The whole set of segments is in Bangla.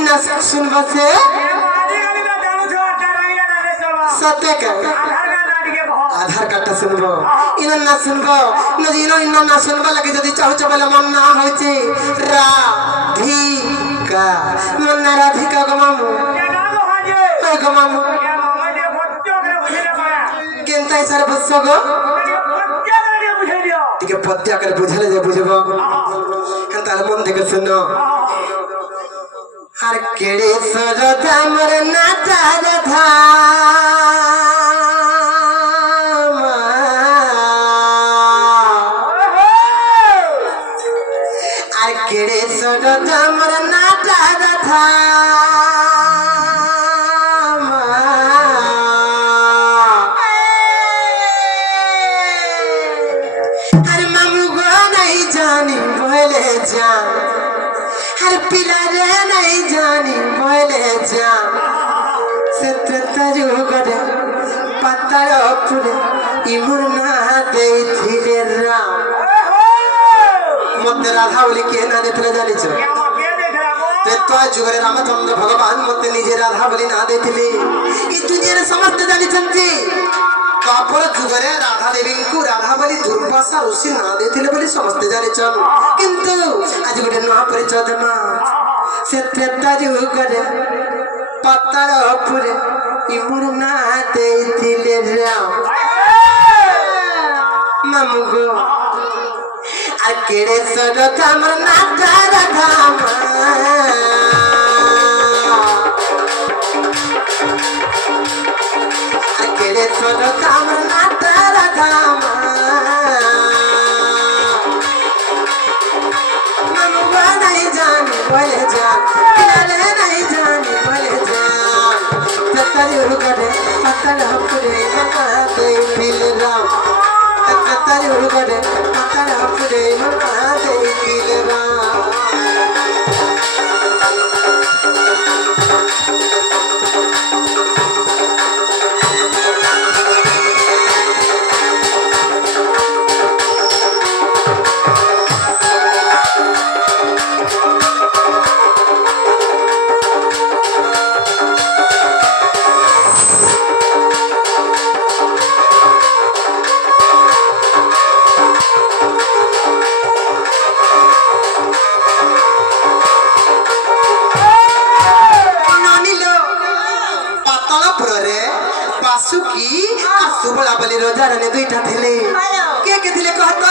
ना सुनबो से सत्य के आधार कार्ड सुनबो इनो ना सुनबो नजीनो इनो ना सुनबो लगे जदी चाहो चबले मन ना होइছে राधिका मन ना राधिका गमामु ए गमामु केनता सर बसो गो टिके पत्या कर बुझले जे बुझबो केनता मन देके सुनो हर केड़े सजदा मर नाटा राधा केड़े सजदा मर नाटा राधा हर मामू गो नहीं जानी बोले जान हर पिला रे नहीं जानी बोले जान सत्र तजु गडे पत्तर पुरे इमुरना देथिले राम मत राधा बोली के ना देथले जानि छ तो जुगरे रामचंद्र भगवान मत निजे राधा बोली ना देथिले ई दुनिया रे समस्त जानि छंती कापर जुगरे राधा देवी को राधा बोली दुर्वासा ऋषि ना देथिले बोली समस्त जानि छन किंतु आज गोटे नवा परिचय देमा से त्रेता जुगरे पत्तर पुरे इमुर ना देथिले राम मामुगो केड़े सजदा मर नाटा राधा केड़े सजदा मर नाटा राधा ममुआ नहीं जानी बोले जान पिलारे नहीं जानी बोले जान ततरी उगड़े पत्तर पुरे मना दे दिल राम ततरी उगड़े पत्तर पुरे मना दे दिल राम सुबला बली रोजा रे दुईटा थिले के थिले कहत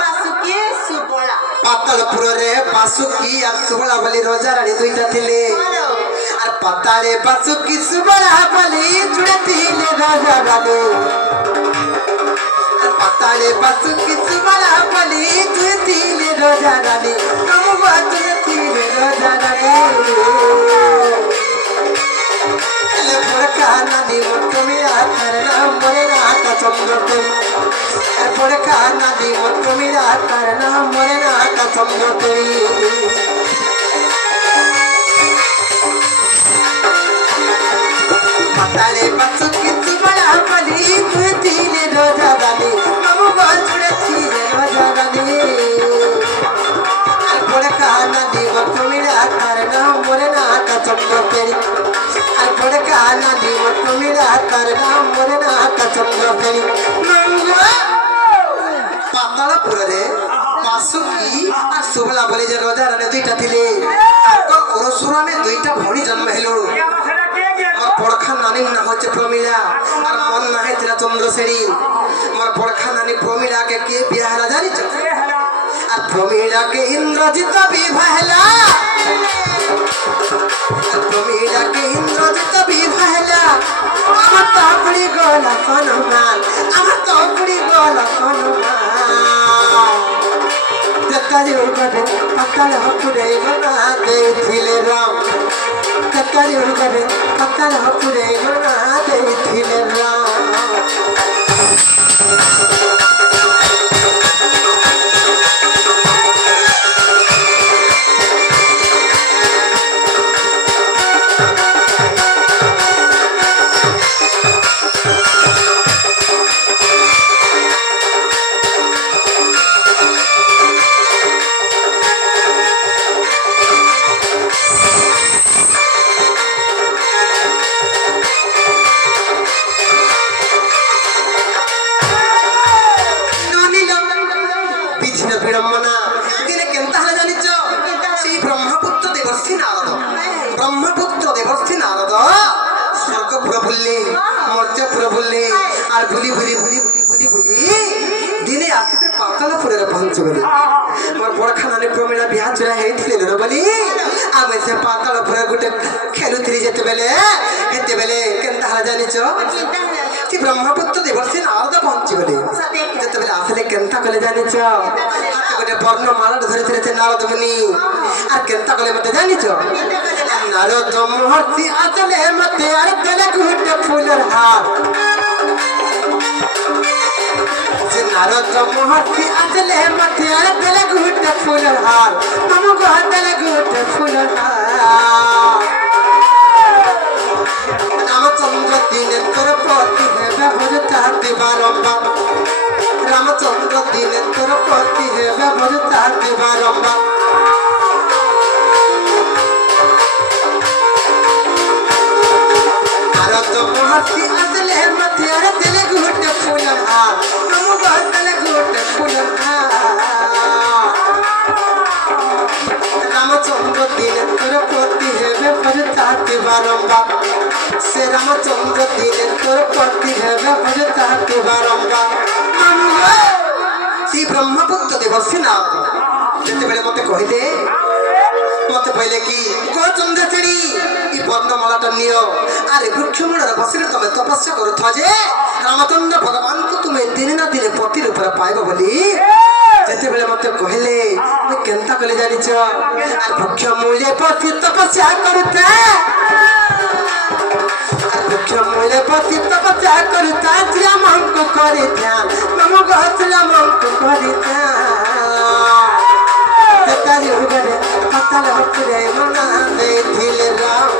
बासुकी सुबला पातलपुर रे बासुकी आ सुबला बली रोजा रे दुईटा थिले और पताले बासुकी सुबला बली जुड़े थिले रोजा रे और पताले बासुकी सुबला बली जुड़े थिले रोजा रे हम बात थिले रोजा रे ले पुरका नदी मत मेरा करना मोरे नाका चंद्रते पुरका नदी मत मेरा करना मोरे नाका चंद्रते पताले बासुकी सुबला बली जुड़े थिले रोजा रे हम बात थिले रोजा रे पुरका नदी मत मेरा करना मोरे नाका चंद्रते पुरका नदी मत मेरा करना मोरे नाका चंद्रते पातलपुर रे बासुकी और सुबला बली जे रोजा रे दुईटा थिले ताको ओरसुर में दुईटा भणी जन्म हेलो मोर पड़खा नानी ना होचे प्रमिला और मन ना हेतला चंद्रसेनी मोर पड़खा नानी प्रमिला के बियाह हला जानि छ और प्रमिला के इंद्रजित विवाहला प्रमिला के इंद्रजित विवाहला আমার তো পড়ি গলা হনুমান আমার তো পড়ি গলা হনুমান তত্তারি উড়বে পত্তাল হপুরে মনা দেখিলে রাম তত্তারি উড়বে পত্তাল হপুরে মনা দেখিলে রাম পুরো ভুললি মর্যাদা পুরো ভুললি আর ভুলি ভুলি ভুলি ভুলি ভুলি ভুলি দিনে আসতে পাতালপুরের পঞ্চগলি মোর বড়খানানে প্রমিଳା বিହା ଚୁରା ହେଇଥିଲେ ନ ବୋଲି ଆମେ ସେ ପାତାଳପୁର ଗୋଟେ ଖେଳୁଥିଲି ଯେତେବେଳେ ସେତେବେଳେ କେନ୍ତା ହେଲା ଜାଣିଛ କି ବ୍ରହ୍ମପୁତ୍ର ଦେବର୍ଷି ନାରଦ ପହଞ୍ଚିଗଲେ ଯେତେବେଳେ ଆସିଲେ କେନ୍ତା କଲେ ଜାଣିଛ ହାତେ ଗୋଟେ ବର୍ଣ୍ଣମାଳା ଧରିଥିଲେ ସେ ନାରଦ ମୁନି আর কেন্তা কলে মতে জানিছ নারদ মহর্ষি আসলে মতে আর দেলে গুটে ফুলের হার যে নারদ মহর্ষি আসলে মতে আর দেলে গুটে ফুলের হার নমগ দেলে গুটে ফুলের হার রামচন্দ্র দিনের তোর পতি হেবে ভজতাতে বারম্বার রামচন্দ্র দিনের তোর পতি হেবে ভজতাতে বারম্বার মহর্ষি আসলে মতে আর দেলে গুটে ফুলের হার নমগ দেলে গুটে ফুলের হার রামচন্দ্র দিনের তোর পতি হেবে ভজতাতে বারম্বার সে রামচন্দ্র দিনের তোর পতি হেবে ভজতাতে বারম্বার শ্রী ব্রহ্মপুত্র দেবর্ষি নারদ যেতেবেলে মতে কহিলে মতে কহিলে কি চন্দ্র শ্রেণী এই বর্ণমালাটা নিও আরে বৃক্ষমূଳରେ বসিলে তুমি তপস্যা করুথ যে রামচন্দ্র ভগবানଙ୍କୁ তুমি দিনে না দিনে পতি রূপে পাইব বলি যেতেবেলে মতে কহিলে তুমি কেন্তা কলে জানিছ আর বৃক্ষ মূলে পতি তপস্যা করুথে আর বৃক্ষ মূলে পতি তপস্যা করুথে শ্রীরামଙ୍କୁ করে ধ্যান নমগ শ্রীরামଙ୍କୁ করে ধ্যান তেতারি হুগরে পাতাল হপুরে মনা দেইছিলে রাম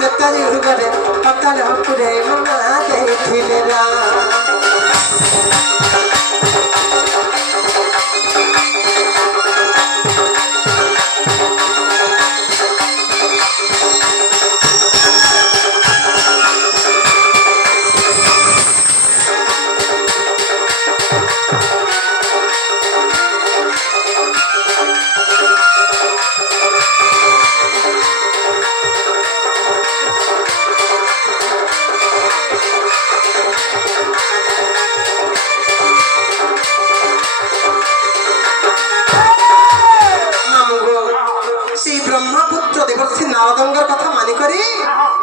তেতারি হুগরে পাতাল হপুরে মনা দেইছিলে রাম নারদঙ্গর কথা মানি করি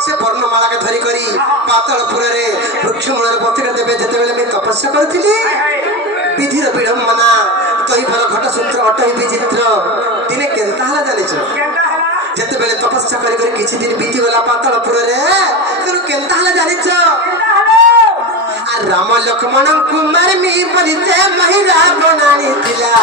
সে বর্ণমালাকে ধরি করি পাতালপুরে বৃক্ষমূଳରେ পতিকে দেবে যেতেবেলে আমি তপস্যা করেছিলি বিধির বিড়ম্বনা দৈবর ঘটসূত্র অটই বিচিত্র দিনে কেন্তা হলা জানিছ যেতেবেলে তপস্যা করি করি কিছু দিন বিতিগলা পাতালপুরে তেଣୁ কেন্তা হলা জানিছ আর রাম লক্ষ্মণଙ୍କୁ ମାରିମି ବୋଲି ସେ ମହିରା ବନାଣିଥିଲା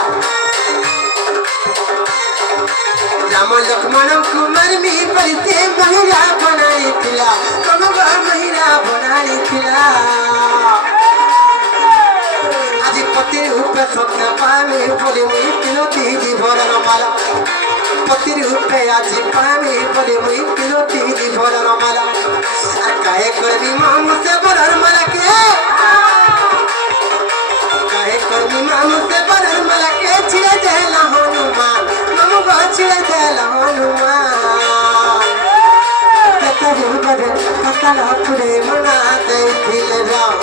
রাম লক্ষ্মণଙ୍କୁ মারিমি ବୋଲି ସେ ମହିରା ବନାଣିଥିଲା ନମଗ ମହିରା ବନାଣିଥିଲା ଆଜି ପତି ରୂପେ ସତ୍ୟ ପାମି ବୋଲି ମୁଇଁ ତିନୋଟି ଜୀବନର ମାଲା ପତି ରୂପେ ଆଜି ପାମି ବୋଲି ମୁଇଁ ତିନୋଟି ଜୀବନର ମାଲା আর কাহে করবি মামু সে বড়র মালাকে কাহে করবি মামু সে বড়র মালাকে ছিড়ে দেলা হনুমান মামু গো ছিড়ে দেলা হনুমান তেতারি হুগরে পাতাল হপুরে মনা দেইছিলে রাম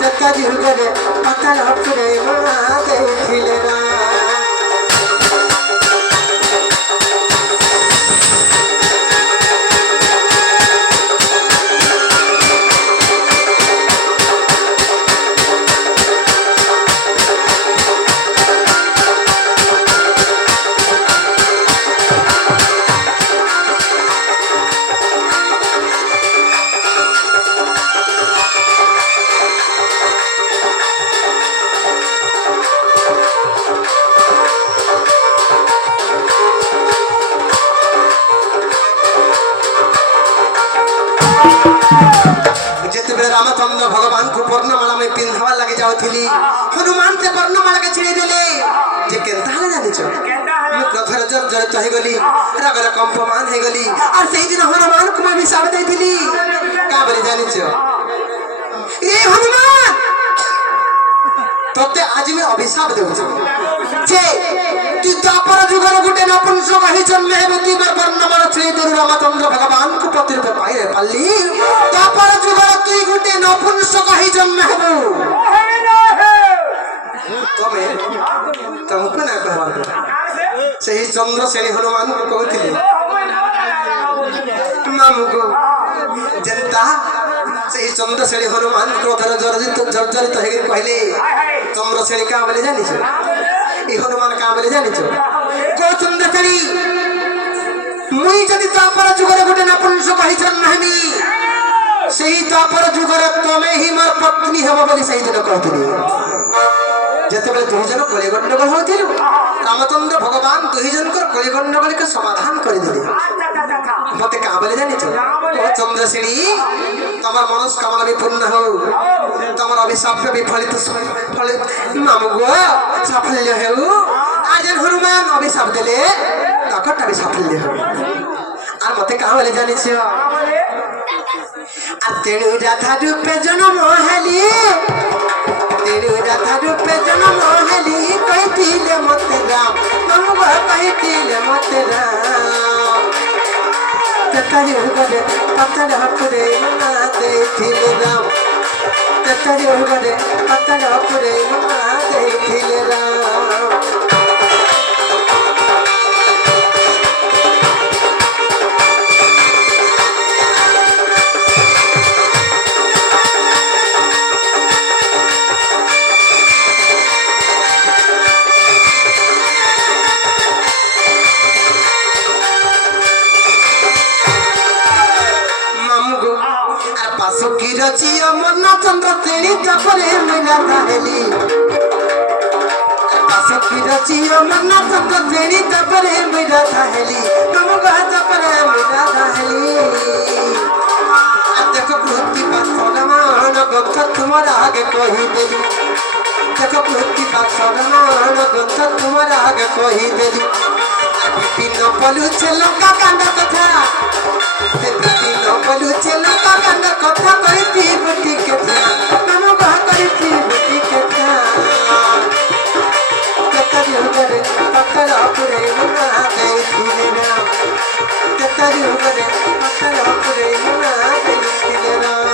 তেতারি হুগরে পাতাল হপুরে মনা দেইছিলে রাম যেতেবেলে রামচন্দ্র ভগবানଙ୍କୁ ବର୍ଣ୍ଣମାଳା ମୁଁ ପିନ୍ଧାবার ଲାଗି ଯାଉଥିଲି ହନୁମାନ ସେ ବର୍ଣ୍ଣମାଳାকে ଛିଡ଼େଇ ଦେଲେ ଯେ କେନ୍ତା ହେଲା ଜାଣିଛ ମୁଁ କ୍ରୋଧରେ ଜର୍ଜରିତ ହେଇଗଲି ରାଗରେ କମ୍ପମାନ ହେଇଗଲି আর ସେଇଦିନ ହନୁମାନଙ୍କୁ ମୁଁ ବିଷାପ ଦେଇଥିଲି କା ବୋଲି ଜାଣିଛ ଏ ହନୁମାନ তোতে আজ আমি অভিশাপ দেউছি যে তুই দ্বাপর যুগর গোটে নপুংসক হয়ে জন্মে তুই বর্ণমালা ছেড়ে দেলু রামচন্দ্র ভগবান কু পতি রূপে পাইরে পারলি নপুংসক হই জন্ম হব তবে ତମକୁ ନା କହିବାର ସେହି ଚନ୍ଦ୍ରଶ୍ରେଣୀ ହନୁମାନଙ୍କୁ କହୁଥିଲି ମାମୁକୁ ଯେନ୍ତା ସେହି ଚନ୍ଦ୍ରଶ୍ରେଣୀ ହନୁମାନ କ୍ରୋଧର ଜର୍ଜରିତ ହେଇକି କହିଲେ ଚନ୍ଦ୍ରଶ୍ରେଣୀ କାଁ ବୋଲି ଜାଣିଛ এই হনুমান কাঁ বলে জানিছ কো চন্দ্রশ্রেণী মুই যদি তাপর যুগরে গোটে নপুংসক হই জন্ম হেমি সেই তাপর যুগরে তুমি হি মোর পত্নী হব বলি সেই দিন কହୁଥିଲି যেতবে দুই জন কলি গন্ডগোল হয়েছিল রামচন্দ্র ভগবান দুই জনকর কলি গন্ডগোলকে সমাধান করে দিলে মতে কাঁ বলে জানিছ ও চন্দ্রশ্রেণী তোমার মনস্কামনা বিপূর্ণ হোক তোমার অভিশাপ বিফলিত মামু গো সাফল্য হেউ আর যেন হনুমান অভিশাপ দিলে তখনটা সাফল্য হবে আর মতে কাঁ বলে জানিছ আর তেণু রাধা রূপে জন্ম হেলি তেণু রাধা রূপে জন্ম হেলি কইতিলে মতে রাম মামু গো কইতিলে মতে রাম তেতারি গরে পাতার হপুরে না দেখিলে রাম তেতারি গরে পাতার হপুরে না দেখিলে রাম সখীর জিও মন চন্দ্র তেণী তাপরে মিলা তাহেলি সখীর জিও মন চন্দ্র তেণী তাপরে মিলা তাহেলি নমগ তাপরে মিলা তাহেলি দেখো প্রতি পাথরমান গন্ধ তোমার আগে কহিদেলি দেখো প্রতি পাথরমান গন্ধ তোমার আগে কহিদেলি বিভিন্ন বলুছে লঙ্কা কাণ্ড কথা বিভিন্ন বলুছে লঙ্কা কাণ্ড কথা কইতি বুটি কথা নাম গা কইতি বুটি কথা তেতারি উগরে পাতার পুরে মুনা দেখিলে রাম তেতারি উগরে পাতার পুরে মুনা দেখিলে রাম